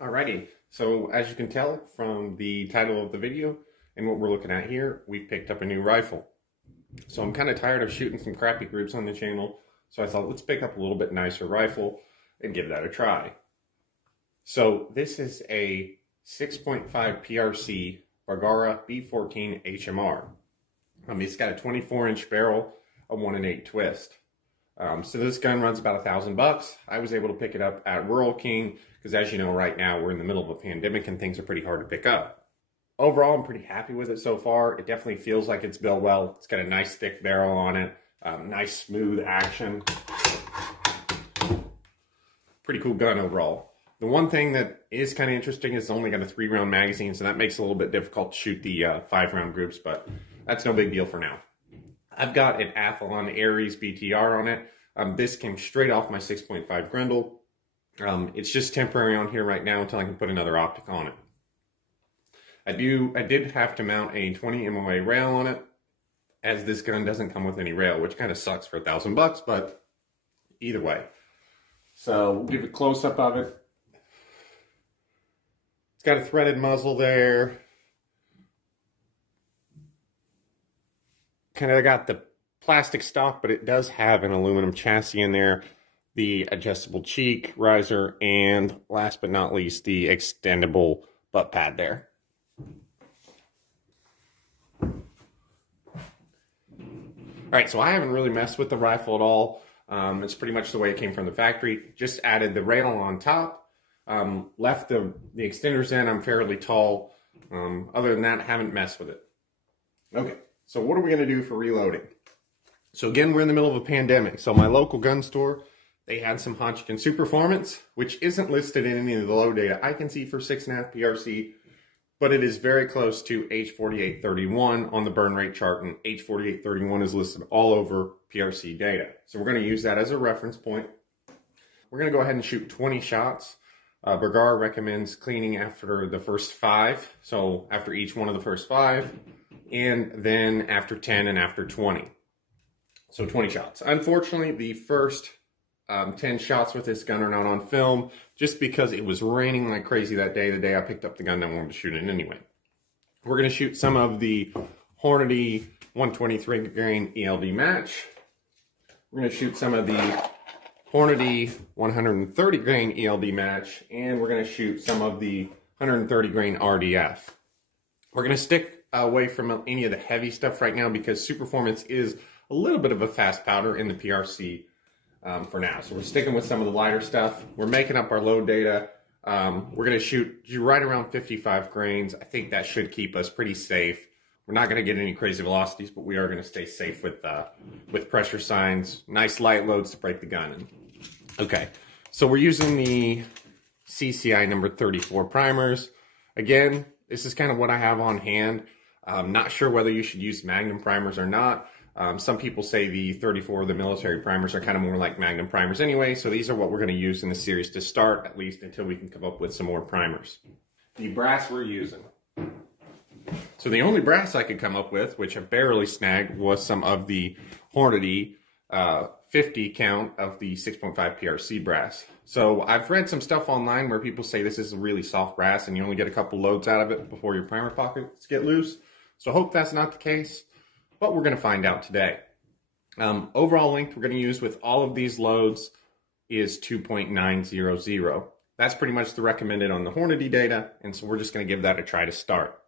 Alrighty, so as you can tell from the title of the video and what we're looking at here, we've picked up a new rifle. So I'm kind of tired of shooting some crappy groups on the channel, so I thought let's pick up a little bit nicer rifle and give that a try. So this is a 6.5 PRC Bergara B-14 HMR. It's got a 24-inch barrel, a 1 1/8 twist. So this gun runs about $1,000. I was able to pick it up at Rural King because, as you know, right now we're in the middle of a pandemic and things are pretty hard to pick up. Overall, I'm pretty happy with it so far. It definitely feels like it's built well. It's got a nice thick barrel on it, nice smooth action. Pretty cool gun overall. The one thing that is kind of interesting is it's only got a 3-round magazine, so that makes it a little bit difficult to shoot the 5-round groups, but that's no big deal for now. I've got an Athlon Aries BTR on it. This came straight off my 6.5 Grendel. It's just temporary on here right now until I can put another optic on it. I did have to mount a 20 MOA rail on it, as this gun doesn't come with any rail, which kind of sucks for $1,000, but either way. So we'll give a close-up of it. It's got a threaded muzzle there. Kind of got the plastic stock, but it does have an aluminum chassis in there, the adjustable cheek riser, and last but not least, the extendable butt pad there. Alright, so I haven't really messed with the rifle at all. It's pretty much the way it came from the factory. Just added the rail on top. Left the extenders in. I'm fairly tall. Other than that, I haven't messed with it. Okay, so what are we going to do for reloading? So again, we're in the middle of a pandemic. So my local gun store, they had some Hodgkin Super Performance, which isn't listed in any of the load data I can see for 6.5 PRC, but it is very close to H4831 on the burn rate chart, and H4831 is listed all over PRC data. So we're going to use that as a reference point. We're going to go ahead and shoot 20 shots. Bergara recommends cleaning after the first 5, so after each one of the first 5, and then after 10 and after 20. So 20 shots. Unfortunately, the first 10 shots with this gun are not on film, just because it was raining like crazy that day, the day I picked up the gun and I wanted to shoot it anyway. We're going to shoot some of the Hornady 123 grain eld-m match. We're going to shoot some of the Hornady 130 grain eld-m match, and we're going to shoot some of the 130 grain RDF. We're going to stick away from any of the heavy stuff right now because Superformance is a little bit of a fast powder in the PRC for now. So we're sticking with some of the lighter stuff. We're making up our load data. We're going to shoot right around 55 grains. I think that should keep us pretty safe. We're not going to get any crazy velocities, but we are going to stay safe with pressure signs. Nice light loads to break the gun in. Okay, so we're using the CCI number 34 primers. Again, this is kind of what I have on hand. I'm not sure whether you should use Magnum primers or not. Some people say the 34, the military primers, are kind of more like Magnum primers anyway, so these are what we're going to use in the series to start, at least until we can come up with some more primers. The brass we're using. So the only brass I could come up with, which I barely snagged, was some of the Hornady 50 count of the 6.5 PRC brass. So I've read some stuff online where people say this is a really soft brass and you only get a couple loads out of it before your primer pockets get loose. So I hope that's not the case, but we're going to find out today. Overall length we're going to use with all of these loads is 2.900. That's pretty much the recommended on the Hornady data, and so we're just going to give that a try to start.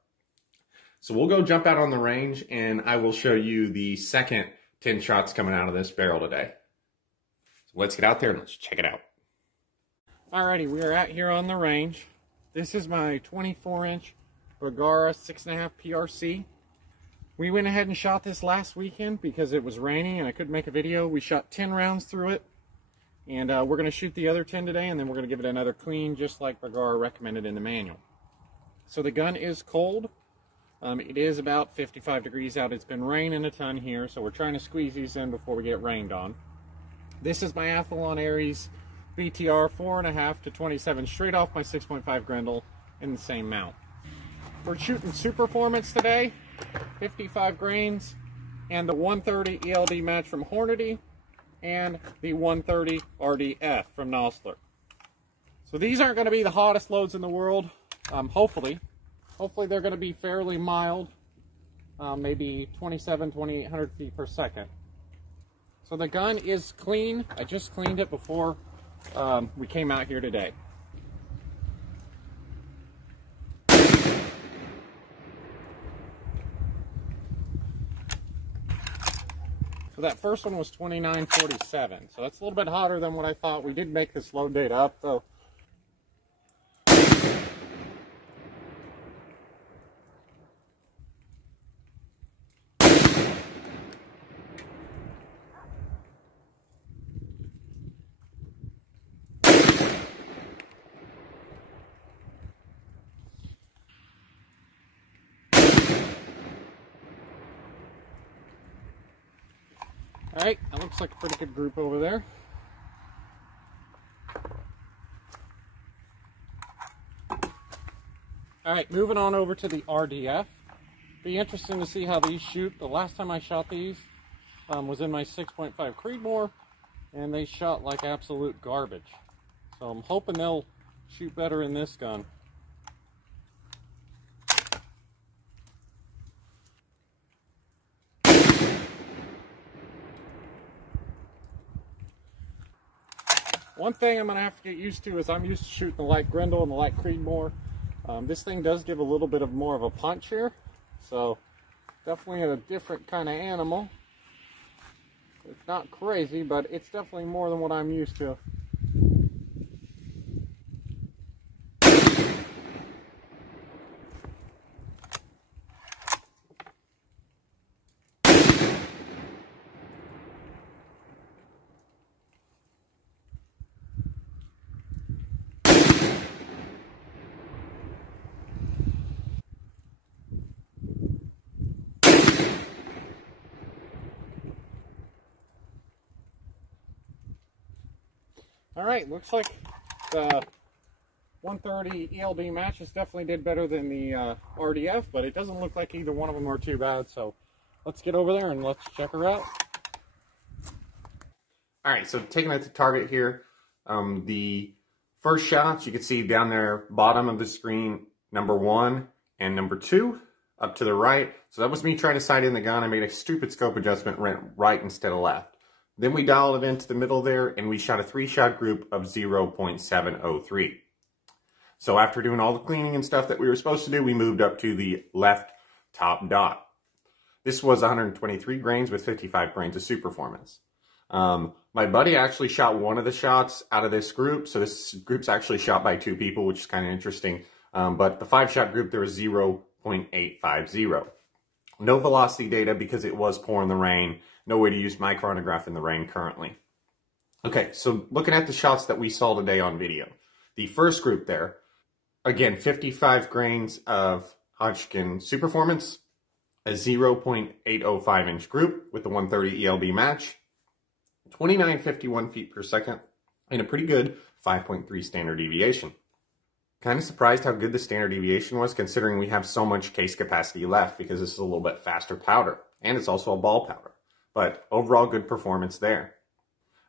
So we'll go jump out on the range and I will show you the second 10 shots coming out of this barrel today. So let's get out there and let's check it out. Alrighty, we are out here on the range. This is my 24-inch Bergara 6.5 PRC. We went ahead and shot this last weekend because it was raining and I couldn't make a video. We shot 10 rounds through it, and we're going to shoot the other 10 today, and then we're going to give it another clean, just like Bergara recommended in the manual. So the gun is cold. It is about 55 degrees out. It's been raining a ton here, so we're trying to squeeze these in before we get rained on. This is my Athlon Aries BTR 4.5 to 27 straight off my 6.5 Grendel in the same mount. We're shooting Superformance today, 55 grains, and the 130 eld match from Hornady, and the 130 RDF from Nosler. So these aren't going to be the hottest loads in the world, hopefully. Hopefully they're going to be fairly mild, maybe 2,800 feet per second. So the gun is clean. I just cleaned it before we came out here today. So that first one was 2947. So that's a little bit hotter than what I thought. We did make this load data up though. All right, that looks like a pretty good group over there. All right, moving on over to the RDF. Be interesting to see how these shoot. The last time I shot these was in my 6.5 Creedmoor, and they shot like absolute garbage. So I'm hoping they'll shoot better in this gun. One thing I'm going to have to get used to is I'm used to shooting the light Grendel and the light Creedmoor. This thing does give a little bit of more of a punch here, so definitely a different kind of animal. It's not crazy, but it's definitely more than what I'm used to. All right, looks like the 130 eld-m matches definitely did better than the RDF, but it doesn't look like either one of them are too bad. So let's get over there and let's check her out. All right, so taking it to target here, the first shots you can see down there, bottom of the screen, number 1 and number 2 up to the right. So that was me trying to sight in the gun. I made a stupid scope adjustment, went right instead of left. Then we dialed it into the middle there, and we shot a 3-shot group of 0.703. So after doing all the cleaning and stuff that we were supposed to do, we moved up to the left top dot. This was 123 grains with 55 grains of Superformance. My buddy actually shot one of the shots out of this group, so this group's actually shot by 2 people, which is kind of interesting. But the 5-shot group, there was 0.850. No velocity data because it was pouring the rain. No way to use my chronograph in the rain currently. Okay, so looking at the shots that we saw today on video. The first group there, again, 55 grains of Hodgkin Superformance, a 0.805 inch group with the 130 eld match, 2951 feet per second, and a pretty good 5.3 standard deviation. Kind of surprised how good the standard deviation was considering we have so much case capacity left because this is a little bit faster powder, and it's also a ball powder. But overall, good performance there.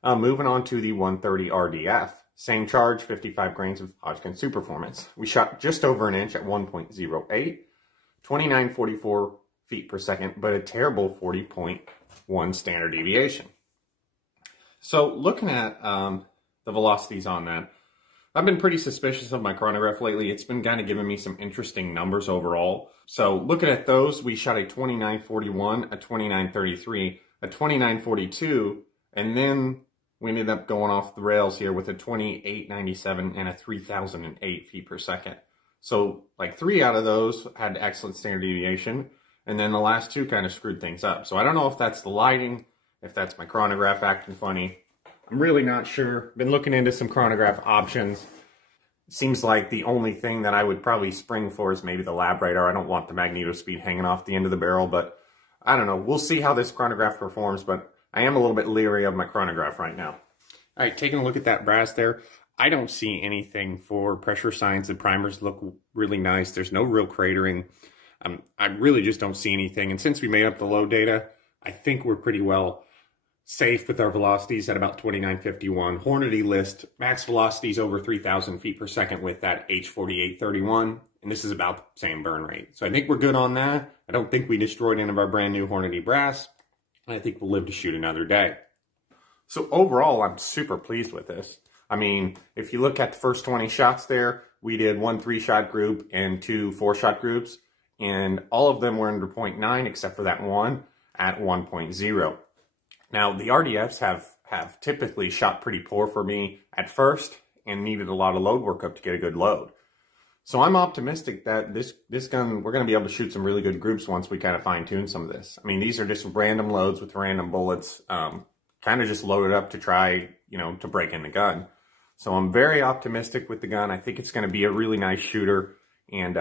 Moving on to the 130 RDF. Same charge, 55 grains of Hodgkin Superformance. We shot just over an inch at 1.08, 2944 feet per second, but a terrible 40.1 standard deviation. So looking at the velocities on that, I've been pretty suspicious of my chronograph lately. It's been kind of giving me some interesting numbers overall. So looking at those, we shot a 2941, a 2933, a 2942, and then we ended up going off the rails here with a 2897 and a 3008 feet per second. So like 3 out of those had excellent standard deviation, and then the last 2 kind of screwed things up. So I don't know if that's the lighting, if that's my chronograph acting funny. I'm really not sure. Been looking into some chronograph options. Seems like the only thing that I would probably spring for is maybe the lab radar. I don't want the magneto speed hanging off the end of the barrel, but I don't know. We'll see how this chronograph performs, but I am a little bit leery of my chronograph right now. All right, taking a look at that brass there. I don't see anything for pressure signs. The primers look really nice. There's no real cratering. I really just don't see anything. And since we made up the load data, I think we're pretty well safe with our velocities at about 2951. Hornady list max velocities over 3,000 feet per second with that H4831, and this is about the same burn rate. So I think we're good on that. I don't think we destroyed any of our brand new Hornady brass. I think we'll live to shoot another day. So overall, I'm super pleased with this. I mean, if you look at the first 20 shots there, we did 1 3-shot group and 2 4-shot groups, and all of them were under 0.9 except for that one at 1.0. Now, the RDFs have typically shot pretty poor for me at first and needed a lot of load workup to get a good load. So I'm optimistic that this gun, we're going to be able to shoot some really good groups once we kind of fine-tune some of this. I mean, these are just random loads with random bullets, kind of just loaded up to try, you know, to break in the gun. So I'm very optimistic with the gun. I think it's going to be a really nice shooter, and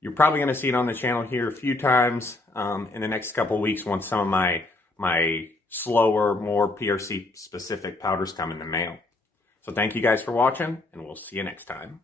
you're probably going to see it on the channel here a few times in the next couple of weeks once some of my slower, more PRC specific powders come in the mail. So thank you guys for watching, and we'll see you next time.